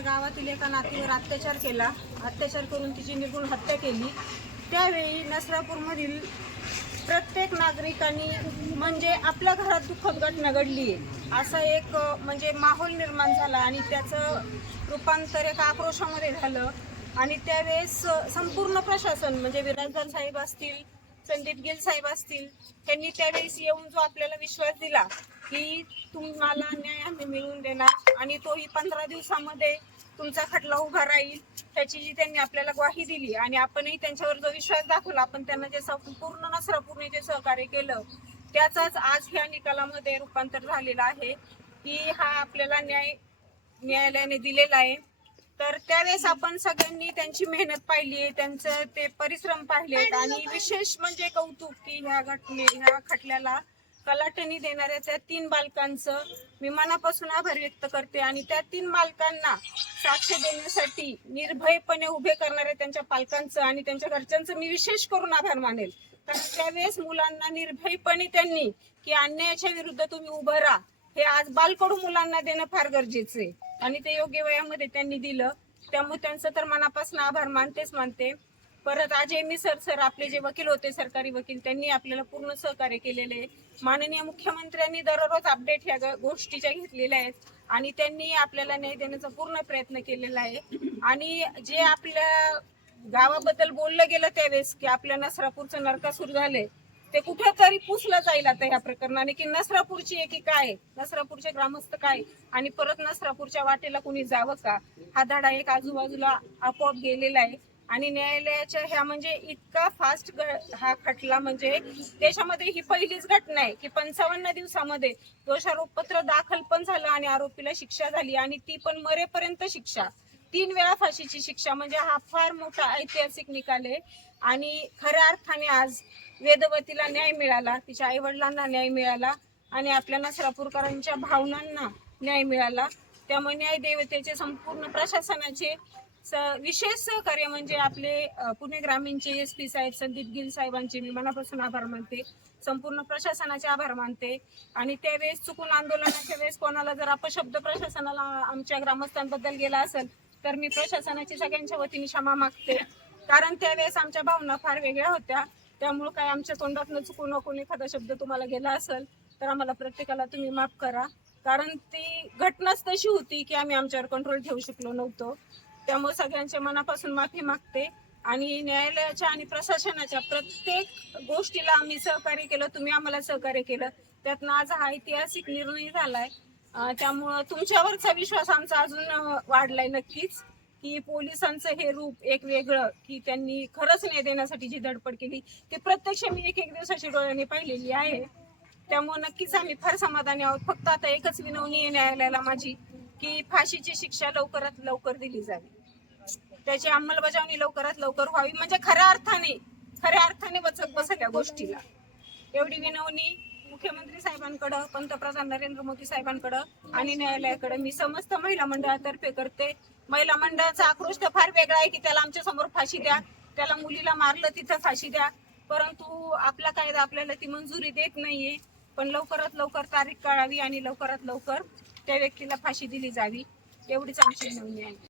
आपल्या गावातील एका नातीवर अत्याचार केला, अत्याचार करून तिची निर्घृण हत्या केली, त्यावेळी नसरापूरमधील प्रत्येक नागरिकांनी म्हणजे आपल्या घरात दुःखद घटना घडली आहे असा एक म्हणजे माहोल निर्माण झाला आणि त्याचं रूपांतर एका आक्रोशामध्ये झालं. आणि त्यावेळेस संपूर्ण प्रशासन म्हणजे विराजदार साहेब असतील, संदीप गिल साहेब असतील, त्यांनी त्यावेळेस येऊन जो आपल्याला विश्वास दिला की तुम्हाला न्याय आम्ही मिळवून देणार आणि तोही 15 दिवसामध्ये तुमचा खटला उभा राहील, त्याची जी त्यांनी आपल्याला ग्वाही दिली आणि आपणही त्यांच्यावर जो विश्वास दाखवला, आपण त्यांना जे संपूर्ण नसरापूरने जे सहकार्य केलं त्याचाच आज ह्या निकालामध्ये रूपांतर झालेलं आहे की हा आपल्याला न्यायालयाने दिलेला आहे. तर त्यावेळेस आपण सगळ्यांनी त्यांची मेहनत पाहिली, त्यांचं ते परिश्रम पाहिलेत आणि विशेष म्हणजे कौतुक की ह्या खटल्याला कलाटणी देणाऱ्या त्या 3 बालकांचं मी मनापासून आभार व्यक्त करते आणि त्या 3 बालकांना साक्ष देण्यासाठी निर्भयपणे उभे करणाऱ्या त्यांच्या पालकांचं आणि त्यांच्या घरच्यांचं मी विशेष करून आभार मानेल. कारण त्यावेळेस मुलांना निर्भयपणे त्यांनी की अन्यायाच्या विरुद्ध तुम्ही उभं राहा हे आज बालकडू मुलांना देणं फार गरजेचं आहे आणि ते योग्य वयामध्ये त्यांनी दिलं, त्यामुळे त्यांचं तर मनापासून आभार मानते. परत अजय मिसर सर आपले जे वकील होते, सरकारी वकील, त्यांनी आपल्याला पूर्ण सहकार्य केलेले. माननीय मुख्यमंत्र्यांनी दररोज अपडेट ह्या गोष्टीच्या घेतलेल्या आहेत आणि त्यांनी आपल्याला न्याय देण्याचा पूर्ण प्रयत्न केलेला आहे. आणि जे आपल्या गावाबद्दल बोललं गेलं त्यावेळेस की आपल्या नसरापूरचं नरकासूर झालंय ते कुठेतरी पुसलं जाईल आता ह्या प्रकरणाने की नसरापूरची एकी काय, नसरापूरचे ग्रामस्थ काय आणि परत नसरापूरच्या वाटेला कुणी जावं का, हा धडा एक आजूबाजूला आपोआप गेलेला आहे. आणि न्यायालयाच्या ह्या म्हणजे इतका फास्ट हा खटला म्हणजे देशामध्ये ही पहिलीच घटना आहे की 55 दिवसामध्ये दोषारोपपत्र दाखल पण झालं आणि आरोपीला शिक्षा झाली आणि ती पण मरेपर्यंत शिक्षा, 3 वेळा फाशीची शिक्षा, म्हणजे हा फार मोठा ऐतिहासिक निकाल आहे. आणि खऱ्या अर्थाने आज वेदवतीला न्याय मिळाला, तिच्या आई वडिलांना न्याय मिळाला आणि आपल्या नसरापूरकरांच्या भावनांना न्याय मिळाला. त्यामुळे न्याय देवतेचे संपूर्ण प्रशासनाचे विशेष सहकार्य म्हणजे आपले पुणे ग्रामीणचे SP साहेब संदीप गिल साहेबांचे मी मनापासून आभार मानते, संपूर्ण प्रशासनाचे आभार मानते. आणि त्यावेळेस चुकून आंदोलनाच्या वेळेस कोणाला जर अपशब्द प्रशासनाला आमच्या ग्रामस्थांबद्दल गेला असेल तर मी प्रशासनाची सगळ्यांच्या वतीने क्षमा मागते, कारण त्यावेळेस आमच्या भावना फार वेगळ्या होत्या. त्यामुळे काय आमच्या तोंडातनं चुकून एखादा शब्द तुम्हाला गेला असेल तर आम्हाला प्रत्येकाला तुम्ही माफ करा, कारण ती घटनाच तशी होती की आम्ही आमच्यावर कंट्रोल ठेवू शकलो नव्हतो. त्यामुळे सगळ्यांच्या मनापासून माफी मागते आणि न्यायालयाच्या आणि प्रशासनाच्या प्रत्येक गोष्टीला आम्ही सहकार्य केलं, तुम्ही आम्हाला सहकार्य केलं, त्यातनं आज हा ऐतिहासिक निर्णय झालाय. त्यामुळं तुमच्यावरचा विश्वास आमचा अजून वाढलाय नक्कीच की पोलिसांचं हे रूप एक वेगळं की त्यांनी खरंच न्याय देण्यासाठी जी धडपड केली ते प्रत्यक्ष मी एक दिवसाची डोळ्याने पाहिलेली आहे. त्यामुळे नक्कीच आम्ही फार समाधानी आहोत. फक्त आता एकच विनवणी आहे न्यायालयाला माझी की फाशीची शिक्षा लवकरात लवकर दिली जावी, त्याची अंमलबजावणी लवकरात लवकर व्हावी, म्हणजे खऱ्या अर्थाने वचक बसेल या गोष्टीला. एवढी विनवणी मुख्यमंत्री साहेबांकडं, पंतप्रधान नरेंद्र मोदी साहेबांकडं आणि न्यायालयाकडे मी समस्त महिला मंडळातर्फे करते. महिला मंडळाचा आक्रोश तर फार वेगळा आहे की त्याला आमच्या समोर फाशी द्या, त्याला मुलीला मारलं तिथं फाशी द्या, परंतु आपला कायदा आपल्याला ती मंजुरी देत नाहीये. पण लवकरात लवकर तारीख कळावी आणि लवकरात लवकर त्या व्यक्तीला फाशी दिली जावी, एवढीच आमची विनंती आहे.